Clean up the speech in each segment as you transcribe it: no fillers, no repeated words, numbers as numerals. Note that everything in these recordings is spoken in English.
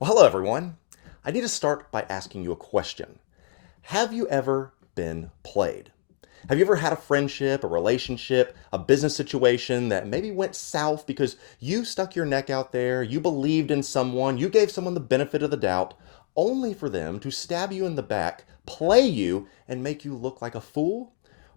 Well, hello everyone. I need to start by asking you a question. Have you ever been played? Have you ever had a friendship, a relationship, a business situation that maybe went south because you stuck your neck out there, you believed in someone, you gave someone the benefit of the doubt, only for them to stab you in the back, play you, and make you look like a fool?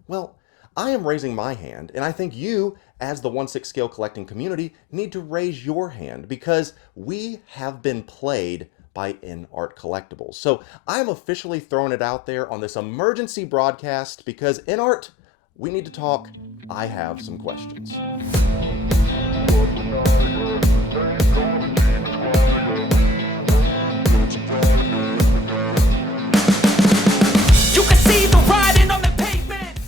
Well, I am raising my hand, and I think you, as the 1/6 scale collecting community, need to raise your hand because we have been played by Inart Collectibles. So I'm officially throwing it out there on this emergency broadcast because Inart, we need to talk. I have some questions. You can see the writing on the pavement.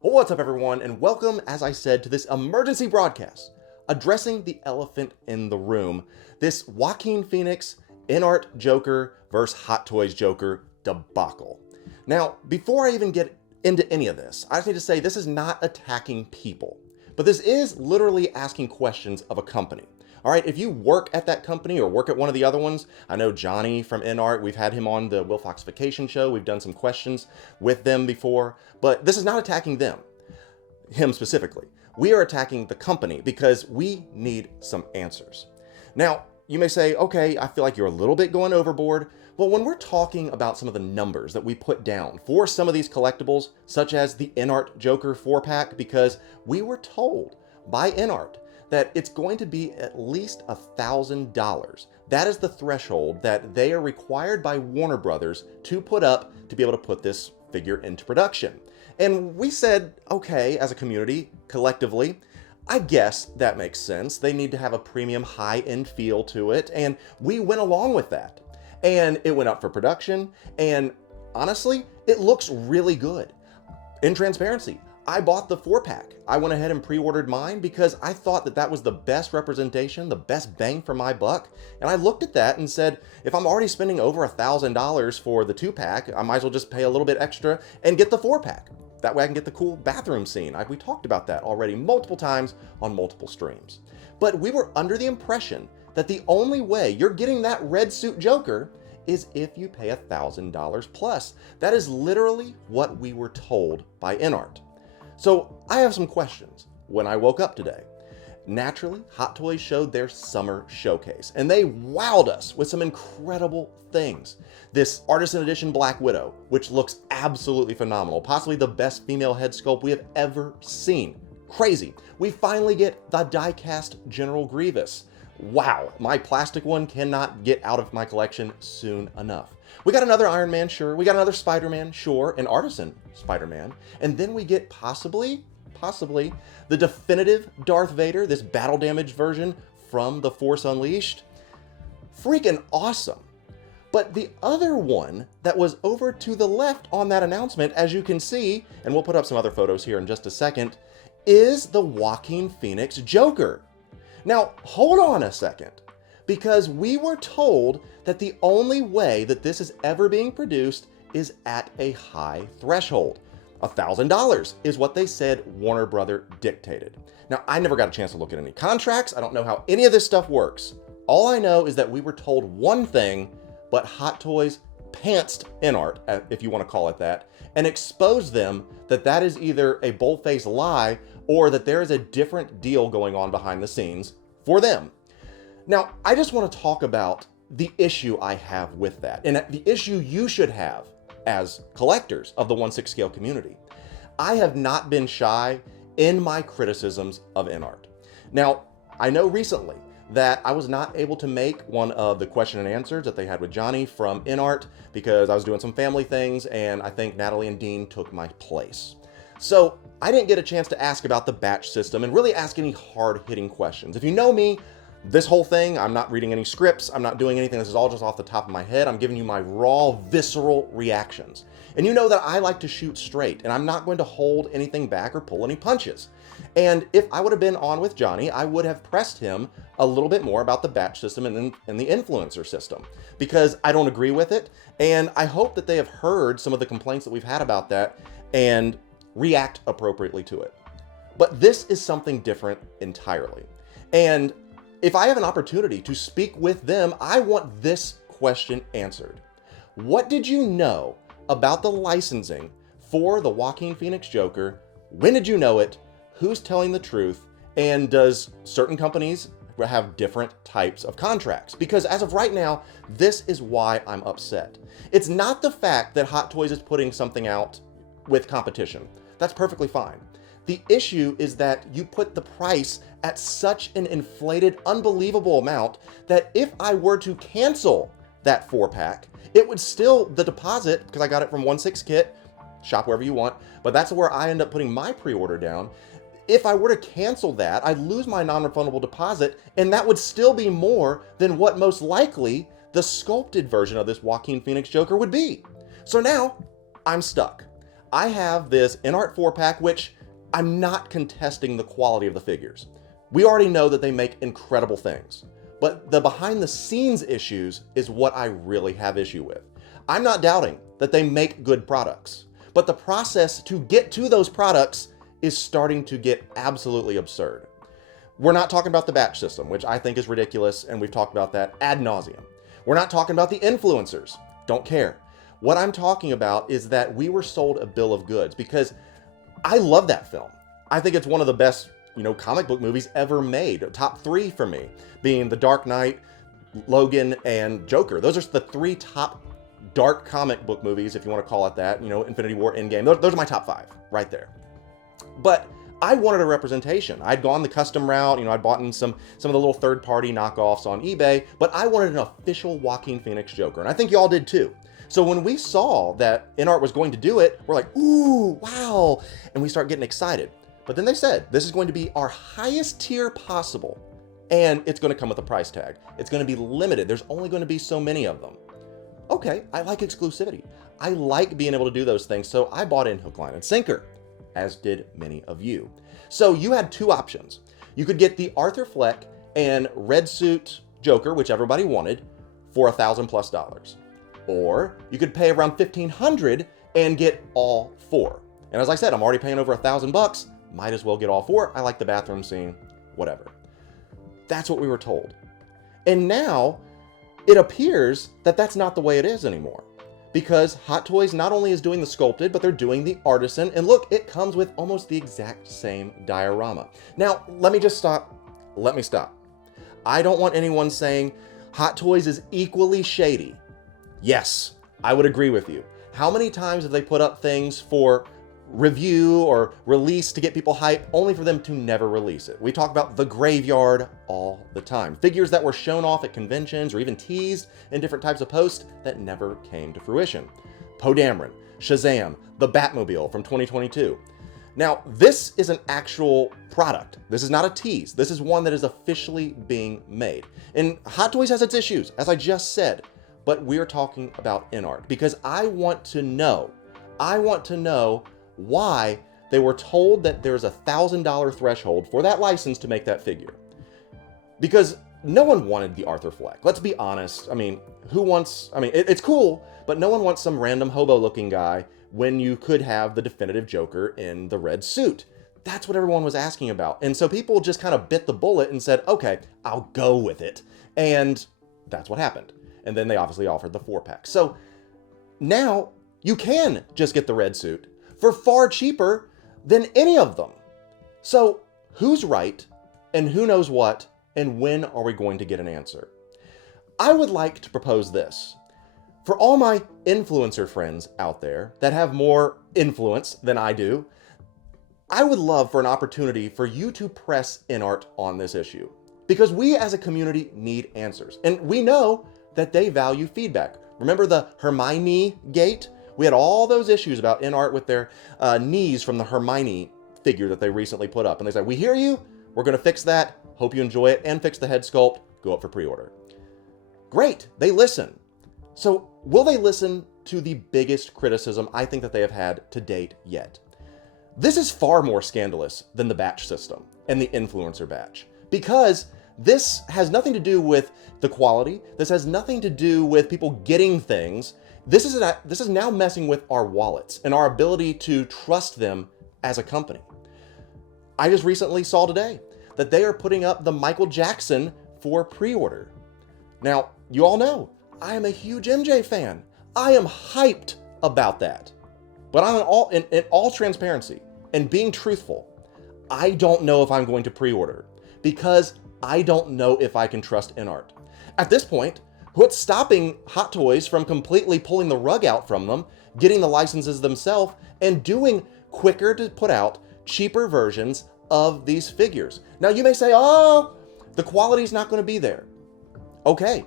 Well, what's up, everyone, and welcome, as I said, to this emergency broadcast addressing the elephant in the room, this Joaquin Phoenix Inart Joker versus Hot Toys Joker debacle. Now, before I even get into any of this, I just need to say this is not attacking people, but this is literally asking questions of a company. All right, if you work at that company or work at one of the other ones, I know Johnny from Inart, we've had him on the Will Fox Vacation show, we've done some questions with them before, but this is not attacking them, him specifically. We are attacking the company because we need some answers. Now, you may say, okay, I feel like you're a little bit going overboard. Well, when we're talking about some of the numbers that we put down for some of these collectibles, such as the Inart Joker 4-pack, because we were told by Inart that it's going to be at least $1,000. That is the threshold that they are required by Warner Brothers to put up to be able to put this figure into production. And we said, okay, as a community, collectively, I guess that makes sense. They need to have a premium high-end feel to it, and we went along with that. And it went up for production, and honestly, it looks really good. In transparency, I bought the 4-pack. I went ahead and pre-ordered mine because I thought that that was the best representation, the best bang for my buck. And I looked at that and said, if I'm already spending over $1,000 for the 2-pack, I might as well just pay a little bit extra and get the 4-pack. That way I can get the cool bathroom scene. We talked about that already multiple times on multiple streams. But we were under the impression that the only way you're getting that red suit Joker is if you pay $1,000 plus. That is literally what we were told by Inart. So I have some questions when I woke up today. Naturally, Hot Toys showed their summer showcase, and they wowed us with some incredible things. This Artisan Edition Black Widow, which looks absolutely phenomenal, possibly the best female head sculpt we have ever seen. Crazy. We finally get the die-cast General Grievous. Wow, my plastic one cannot get out of my collection soon enough. We got another Iron Man, sure. We got another Spider-Man, sure. An Artisan Spider-Man. And then we get possibly, the definitive Darth Vader, this battle damaged version from The Force Unleashed. Freaking awesome. But the other one that was over to the left on that announcement, as you can see, and we'll put up some other photos here in just a second, is the Joaquin Phoenix Joker. Now, hold on a second, because we were told that the only way that this is ever being produced is at a high threshold. $1,000 is what they said Warner Brother dictated. Now, I never got a chance to look at any contracts. I don't know how any of this stuff works. All I know is that we were told one thing, but Hot Toys pantsed Inart, if you want to call it that, and exposed them that that is either a bold-faced lie or that there is a different deal going on behind the scenes for them. Now, I just want to talk about the issue I have with that, and the issue you should have as collectors of the 1/6 scale community. I have not been shy in my criticisms of Inart. Now, I know recently that I was not able to make one of the question and answers that they had with Johnny from Inart because I was doing some family things, and I think Natalie and Dean took my place. So I didn't get a chance to ask about the batch system and really ask any hard-hitting questions. If you know me, this whole thing, I'm not reading any scripts, I'm not doing anything, this is all just off the top of my head. I'm giving you my raw, visceral reactions. And you know that I like to shoot straight, and I'm not going to hold anything back or pull any punches. And if I would have been on with Johnny, I would have pressed him a little bit more about the batch system and the influencer system, because I don't agree with it, and I hope that they have heard some of the complaints that we've had about that and react appropriately to it. But this is something different entirely. And if I have an opportunity to speak with them, I want this question answered. What did you know about the licensing for the Joaquin Phoenix Joker? When did you know it? Who's telling the truth? And does certain companies have different types of contracts? Because as of right now, this is why I'm upset. It's not the fact that Hot Toys is putting something out with competition. That's perfectly fine. The issue is that you put the price at such an inflated, unbelievable amount that if I were to cancel that 4-pack, it would still, the deposit, because I got it from 1/6 Kit, shop wherever you want, but that's where I end up putting my pre-order down. If I were to cancel that, I'd lose my non-refundable deposit, and that would still be more than what most likely the sculpted version of this Joaquin Phoenix Joker would be. So now, I'm stuck. I have this Inart 4-pack, which I'm not contesting the quality of the figures. We already know that they make incredible things, but the behind the scenes issues is what I really have issue with. I'm not doubting that they make good products, but the process to get to those products is starting to get absolutely absurd. We're not talking about the batch system, which I think is ridiculous, and we've talked about that ad nauseum. We're not talking about the influencers. Don't care. What I'm talking about is that we were sold a bill of goods, because I love that film. I think it's one of the best, comic book movies ever made. Top 3 for me, being The Dark Knight, Logan, and Joker. Those are the 3 top dark comic book movies, if you want to call it that. Infinity War, Endgame. Those are my top 5 right there. But I wanted a representation. I'd gone the custom route. I'd bought in some of the little third-party knockoffs on eBay, but I wanted an official Joaquin Phoenix Joker, and I think y'all did too. So when we saw that Inart was going to do it, we're like, ooh, wow, and we start getting excited. But then they said, this is going to be our highest tier possible, and it's going to come with a price tag. It's going to be limited. There's only going to be so many of them. Okay, I like exclusivity. I like being able to do those things, so I bought in hook, line, and sinker, as did many of you. So you had 2 options. You could get the Arthur Fleck and Red Suit Joker, which everybody wanted, for $1,000+. Or you could pay around $1,500 and get all 4. And as I said, I'm already paying over $1,000. Might as well get all 4. I like the bathroom scene, whatever. That's what we were told. And now it appears that that's not the way it is anymore, because Hot Toys not only is doing the sculpted, but they're doing the artisan. And look, it comes with almost the exact same diorama. Now, let me stop. I don't want anyone saying Hot Toys is equally shady. Yes, I would agree with you. How many times have they put up things for review or release to get people hype, only for them to never release it? We talk about the graveyard all the time. Figures that were shown off at conventions or even teased in different types of posts that never came to fruition. Poe Dameron, Shazam, the Batmobile from 2022. Now, this is an actual product. This is not a tease. This is one that is officially being made. And Hot Toys has its issues, as I just said. But we're talking about Inart, because I want to know why they were told that there's a $1,000 threshold for that license to make that figure. Because no one wanted the Arthur Fleck. Let's be honest. It's cool, but no one wants some random hobo-looking guy when you could have the definitive Joker in the red suit. That's what everyone was asking about. And so people just kind of bit the bullet and said, okay, I'll go with it. And that's what happened. And then they obviously offered the 4-pack. So now you can just get the red suit for far cheaper than any of them. So who's right and who knows what, and when are we going to get an answer? I would like to propose this. For all my influencer friends out there that have more influence than I do, I would love for an opportunity for you to press Inart on this issue, because we as a community need answers. And we know that they value feedback. Remember the Hermione gate? We had all those issues about Inart with their knees from the Hermione figure that they recently put up. And they said, we hear you, we're gonna fix that, hope you enjoy it, and fix the head sculpt, go up for pre-order. Great, they listen. So will they listen to the biggest criticism I think that they have had to date yet? This is far more scandalous than the batch system and the influencer batch, because this has nothing to do with the quality. This has nothing to do with people getting things. This is now messing with our wallets and our ability to trust them as a company. I just recently saw today that they are putting up the Michael Jackson for pre-order. Now, you all know, I am a huge MJ fan. I am hyped about that. But in all transparency and being truthful, I don't know if I'm going to pre-order because I don't know if I can trust Inart. At this point, what's stopping Hot Toys from completely pulling the rug out from them, getting the licenses themselves, and doing quicker to put out cheaper versions of these figures? Now you may say, oh, the quality's not going to be there. Okay,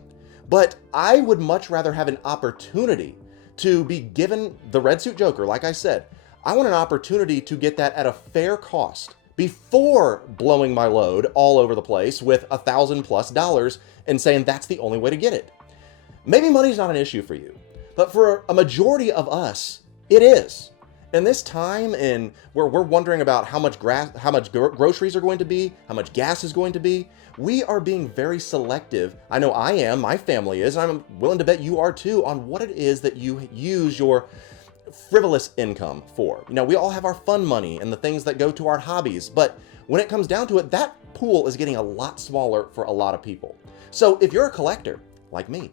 but I would much rather have an opportunity to be given the Red Suit Joker. Like I said, I want an opportunity to get that at a fair cost before blowing my load all over the place with $1,000+ and saying that's the only way to get it. Maybe money's not an issue for you, but for a majority of us, it is. In this time and where we're wondering about how much groceries are going to be, how much gas is going to be, we are being very selective. I know I am, my family is, and I'm willing to bet you are too, on what it is that you use your frivolous income for. You know, we all have our fun money and the things that go to our hobbies, but when it comes down to it, that pool is getting a lot smaller for a lot of people. So if you're a collector, like me,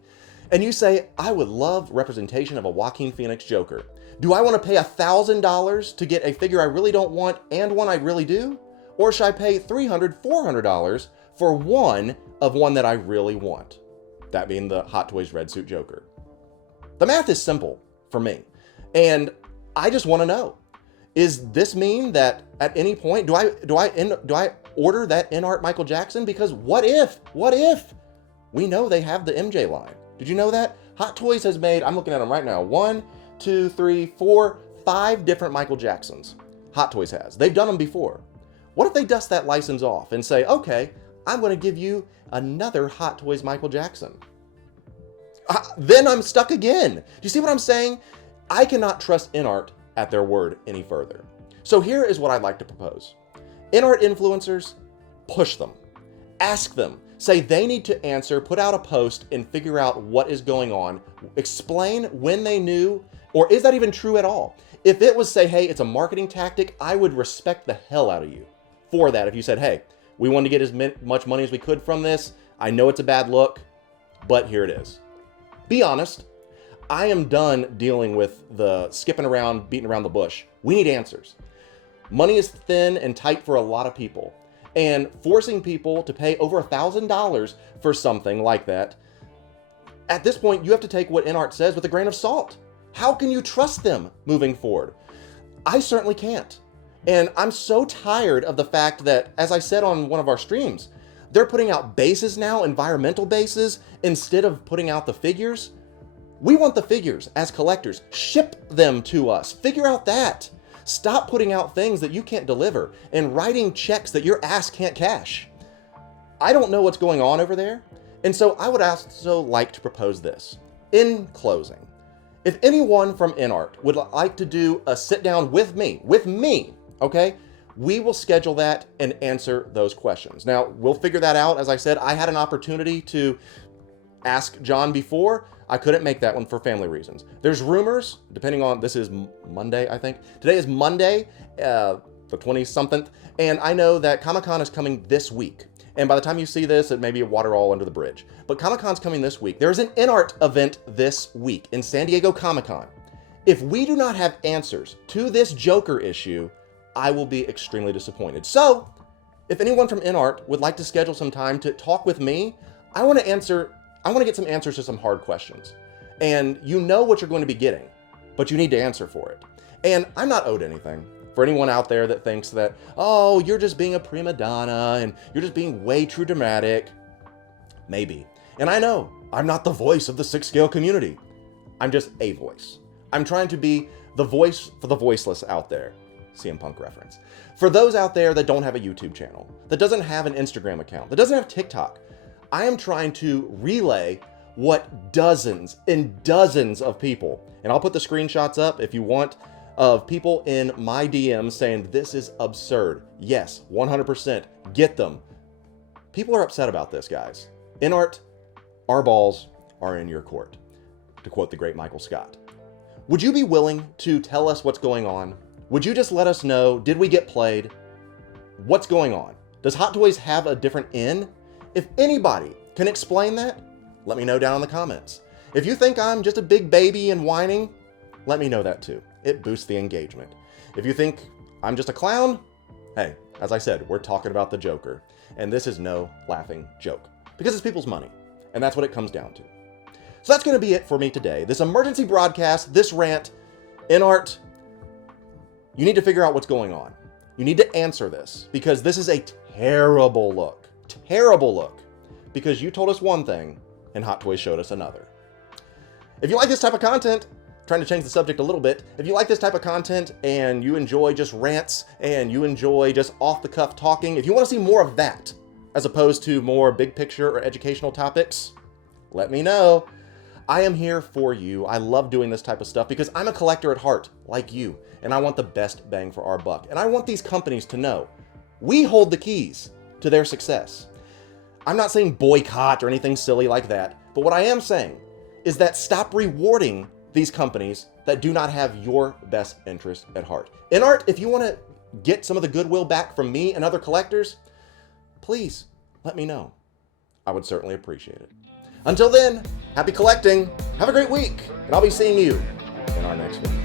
and you say, I would love representation of a Joaquin Phoenix Joker, do I want to pay $1,000 to get a figure I really don't want and one I really do? Or should I pay $300, $400 for one that I really want? That being the Hot Toys Red Suit Joker. The math is simple for me. And I just want to know, is this mean that at any point, do I order that Inart Michael Jackson? Because what if we know they have the MJ line? Did you know that? Hot Toys has made, I'm looking at them right now, 1, 2, 3, 4, 5 different Michael Jacksons. Hot Toys has. They've done them before. What if they dust that license off and say, okay, I'm going to give you another Hot Toys Michael Jackson? Then I'm stuck again. Do you see what I'm saying? I cannot trust Inart at their word any further. So here is what I'd like to propose. Inart influencers, push them. Ask them. Say they need to answer, put out a post, and figure out what is going on. Explain when they knew, or is that even true at all? If it was say, hey, it's a marketing tactic, I would respect the hell out of you for that. If you said, hey, we wanted to get as much money as we could from this. I know it's a bad look, but here it is. Be honest. I am done dealing with the skipping around, beating around the bush. We need answers. Money is thin and tight for a lot of people. And forcing people to pay over $1,000 for something like that, at this point, you have to take what Inart says with a grain of salt. How can you trust them moving forward? I certainly can't. And I'm so tired of the fact that, as I said on one of our streams, they're putting out bases now, environmental bases, instead of putting out the figures. We want the figures as collectors. Ship them to us. Figure out that. Stop putting out things that you can't deliver and writing checks that your ass can't cash. I don't know what's going on over there. And so I would also like to propose this. In closing, if anyone from Inart would like to do a sit down with me, okay, we will schedule that and answer those questions. Now, we'll figure that out. As I said, I had an opportunity to ask John before. I couldn't make that one for family reasons. There's rumors, depending on, this is Monday, I think. Today is Monday, the 20-something, and I know that Comic-Con is coming this week. And by the time you see this, it may be water all under the bridge. But Comic-Con's coming this week. There's an Inart event this week in San Diego Comic-Con. If we do not have answers to this Joker issue, I will be extremely disappointed. So, if anyone from Inart would like to schedule some time to talk with me, I want to get some answers to some hard questions. And you know what you're going to be getting, but you need to answer for it. And I'm not owed anything. For anyone out there that thinks that, oh, you're just being a prima donna and you're just being way too dramatic. Maybe. And I know I'm not the voice of the 6-scale community. I'm just a voice. I'm trying to be the voice for the voiceless out there. CM Punk reference. For those out there that don't have a YouTube channel, that doesn't have an Instagram account, that doesn't have TikTok, I am trying to relay what dozens and dozens of people, and I'll put the screenshots up if you want, of people in my DMs saying this is absurd. Yes, 100%. Get them. People are upset about this, guys. Inart, our balls are in your court, to quote the great Michael Scott. Would you be willing to tell us what's going on? Would you just let us know, did we get played? What's going on? Does Hot Toys have a different in? If anybody can explain that, let me know down in the comments. If you think I'm just a big baby and whining, let me know that too. It boosts the engagement. If you think I'm just a clown, hey, as I said, we're talking about the Joker. And this is no laughing joke. Because it's people's money. And that's what it comes down to. So that's going to be it for me today. This emergency broadcast, this rant, Inart, you need to figure out what's going on. You need to answer this. Because this is a terrible look. Terrible look. Because you told us one thing, and Hot Toys showed us another. If you like this type of content, trying to change the subject a little bit, if you like this type of content and you enjoy just rants and you enjoy just off-the-cuff talking, if you want to see more of that, as opposed to more big picture or educational topics, let me know. I am here for you. I love doing this type of stuff because I'm a collector at heart, like you, and I want the best bang for our buck. And I want these companies to know we hold the keys to their success. I'm not saying boycott or anything silly like that, but what I am saying is that stop rewarding these companies that do not have your best interest at heart. Inart, if you want to get some of the goodwill back from me and other collectors, please let me know. I would certainly appreciate it. Until then, happy collecting, have a great week, and I'll be seeing you in our next one.